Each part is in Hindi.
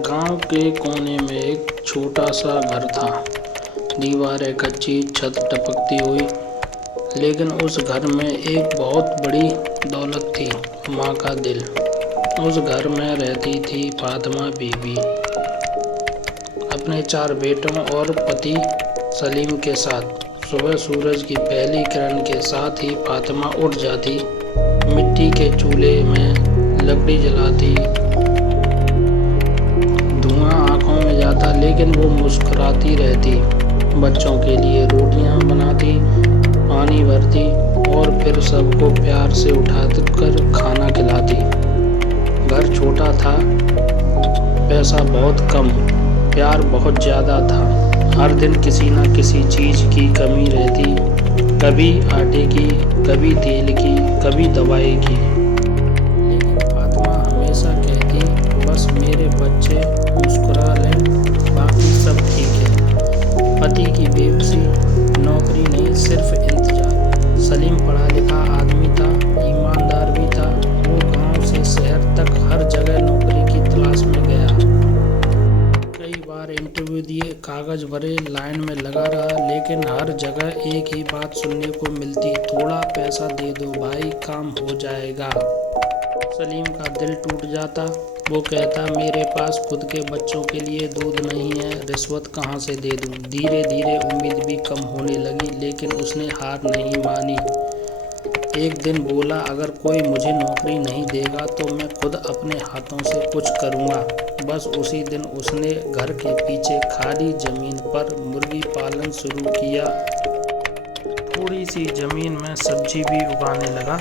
गांव के कोने में एक छोटा सा घर था। दीवारें कच्ची, छत टपकती हुई, लेकिन उस घर में एक बहुत बड़ी दौलत थी, माँ का दिल। उस घर में रहती थी फातिमा बीबी, अपने 4 बेटों और पति सलीम के साथ। सुबह सूरज की पहली किरण के साथ ही फातिमा उठ जाती, मिट्टी के चूल्हे में लकड़ी जलाती। धुआं आंखों में जाता, लेकिन वो मुस्कुराती रहती। बच्चों के लिए रोटियां बनाती, पानी भरती और फिर सबको प्यार से उठाकर खाना खिलाती। घर छोटा था, पैसा बहुत कम, प्यार बहुत ज़्यादा था। हर दिन किसी न किसी चीज़ की कमी रहती, कभी आटे की, कभी तेल की, कभी दवाई की। लेकिन फातिमा हमेशा कहती, बस मेरे बच्चे मुस्कुरा लें, बाकी सब ठीक है। पति की बेबसी, नौकरी नहीं, सिर्फ इंतजार। सलीम पढ़ा लिखा आदमी था, ईमानदार भी था। वो गांव से शहर तक हर जगह नौकरी की तलाश में गया। कई बार इंटरव्यू दिए, कागज भरे, लाइन में लगा रहा, लेकिन हर जगह एक ही बात सुनने को मिलती, थोड़ा पैसा दे दो भाई, काम हो जाएगा। सलीम का दिल टूट जाता। वो कहता, मेरे पास खुद के बच्चों के लिए दूध नहीं है, रिश्वत कहाँ से दे दूँ। धीरे धीरे उम्मीद भी कम होने लगी, लेकिन उसने हार नहीं मानी। एक दिन बोला, अगर कोई मुझे नौकरी नहीं देगा तो मैं खुद अपने हाथों से कुछ करूँगा। बस उसी दिन उसने घर के पीछे खाली ज़मीन पर मुर्गी पालन शुरू किया। थोड़ी सी ज़मीन में सब्जी भी उगाने लगा।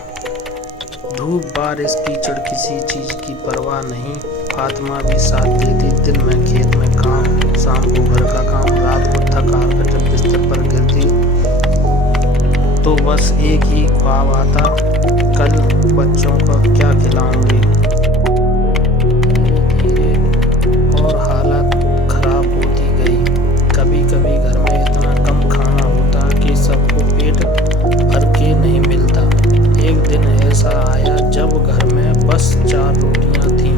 धूप, बारिश, कीचड़, किसी चीज़ की परवाह नहीं। फातिमा भी साथ देती। दिन में खेत में काम, शाम को घर का काम, रात को थक हार कर जब बिस्तर पर गिरती तो बस एक ही ख्वाब आता, कल बच्चों को क्या खिलाऊंगी। धीरे धीरे और हालत खराब होती गई। कभी कभी घर में इतना कम खाना होता कि सबको पेट भर के नहीं मिलता। एक दिन ऐसा आया जब घर में बस 4 रोटियां थीं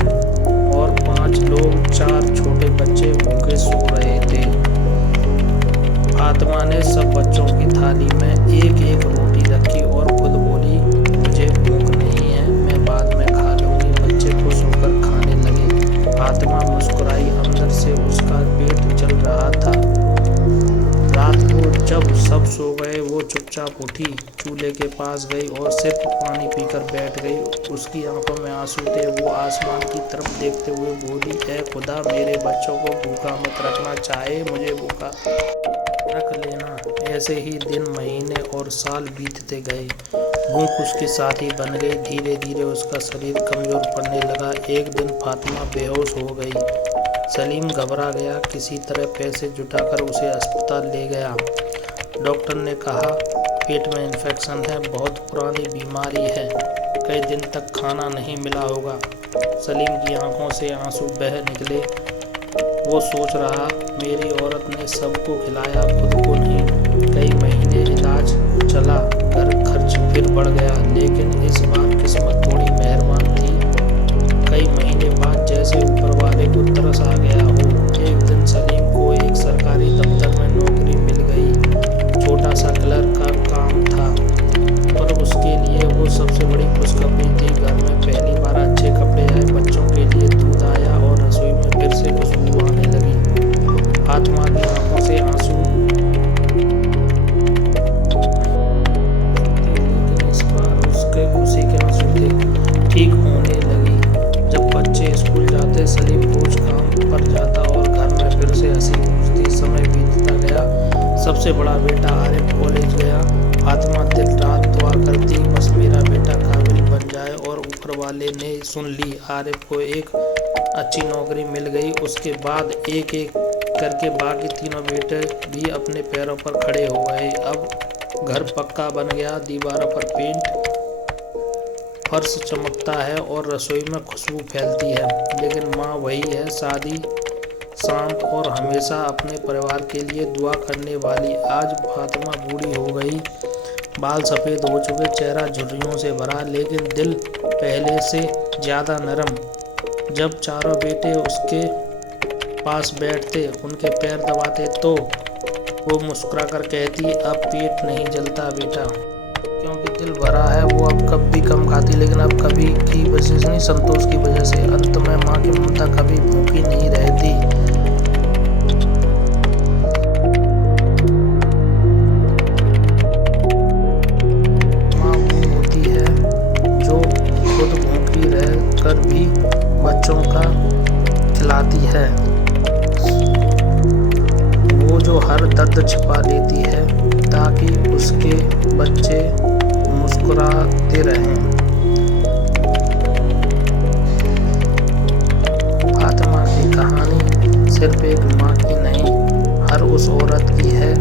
और 5 लोग, 4 छोटे बच्चे भूखे सो रहे थे। फातिमा ने सब बच्चों की थाली में एक एक रोटी रखी और खुद बोली, मुझे भूख नहीं है, मैं बाद में खा लूंगी। बच्चे खुश होकर खाने लगे। फातिमा मुस्कुराई, अंदर से उसका पेट जल रहा था। रात को जब सब सो गए, वो चुपचाप उठी, चूल्हे के पास गई और सिर्फ पानी पीकर बैठ गई। उसकी आंखों में आंसू थे। वो आसमान की तरफ देखते हुए बोली, ऐ खुदा, मेरे बच्चों को भूखा मत रखना, चाहे मुझे भूखा रख लेना। ऐसे ही दिन, महीने और साल बीतते गए। भूख उसके साथी बन गई। धीरे धीरे उसका शरीर कमज़ोर पड़ने लगा। एक दिन फातिमा बेहोश हो गई। सलीम घबरा गया, किसी तरह पैसे जुटाकर उसे अस्पताल ले गया। डॉक्टर ने कहा, पेट में इन्फेक्शन है, बहुत पुरानी बीमारी है, कई दिन तक खाना नहीं मिला होगा। सलीम की आंखों से आंसू बह निकले। वो सोच रहा, मेरी औरत ने सबको खिलाया, खुद को नहीं। कई महीने इलाज चला, घर खर्च फिर बढ़ गया, लेकिन इस बार किस्मत थोड़ी मेहरबान थी। कई महीने बाद जैसे ऊपर वाले को तरस आ गया हो, एक दिन सलीम को एक सरकारी दफ्तर में नौकरी मिल गई। छोटा सा क्लर्क का काम था, पर उसके लिए वो सबसे बड़ी खुशखबरी थी। घर में पहली बार अच्छे कपड़े आए, बच्चों के लिए दूध आया और रसोई में फिर से खुशबू आने लगी। फातिमा की आंखों से आंसू, लेकिन इस बार उसके खुशी के आंसू थे। ठीक होने लगी। जब बच्चे स्कूल जाते, सलीम रोज काम पर जाता और घर में फिर से हंसी गूंजती। समय बीतता गया। सबसे बड़ा बेटा आरिफ कॉलेज गया। फातिमा दिन रात दुआ करती, बस मेरा बेटा काबिल बन जाए, और ऊपर वाले ने सुन ली। आरिफ को एक अच्छी नौकरी मिल गई। उसके बाद एक एक करके बाकी तीनों बेटे भी अपने पैरों पर खड़े हो गए। अब घर पक्का बन गया, दीवारों पर पेंट, फर्श चमकता है और रसोई में खुशबू फैलती है। लेकिन माँ वही है, सादी, शांत और हमेशा अपने परिवार के लिए दुआ करने वाली। आज फातिमा बूढ़ी हो गई, बाल सफ़ेद हो चुके, चेहरा झुर्रियों से भरा, लेकिन दिल पहले से ज़्यादा नरम। जब चारों बेटे उसके पास बैठते, उनके पैर दबाते तो वो मुस्कुराकर कहती, अब पेट नहीं जलता बेटा, क्योंकि दिल भरा है। वो अब कब भी कम खाती, लेकिन अब कभी की वजह से नहीं, संतोष की वजह से। अंत में माँ की ममता कभी भूखी नहीं रहती। माँ वो होती है जो खुद भूखी रह कर भी बच्चों का खिलाती है। वो जो हर दर्द छिपा लेती है ताकि उसके बच्चे मुस्कुराते रहें। फातिमा की कहानी सिर्फ एक माँ की नहीं, हर उस औरत की है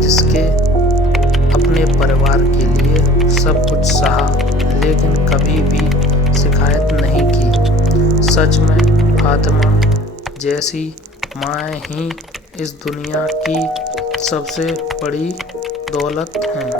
जिसके अपने परिवार के लिए सब कुछ सहा, लेकिन कभी भी शिकायत नहीं की। सच में फातिमा जैसी माएँ ही इस दुनिया की सबसे बड़ी दौलत हैं।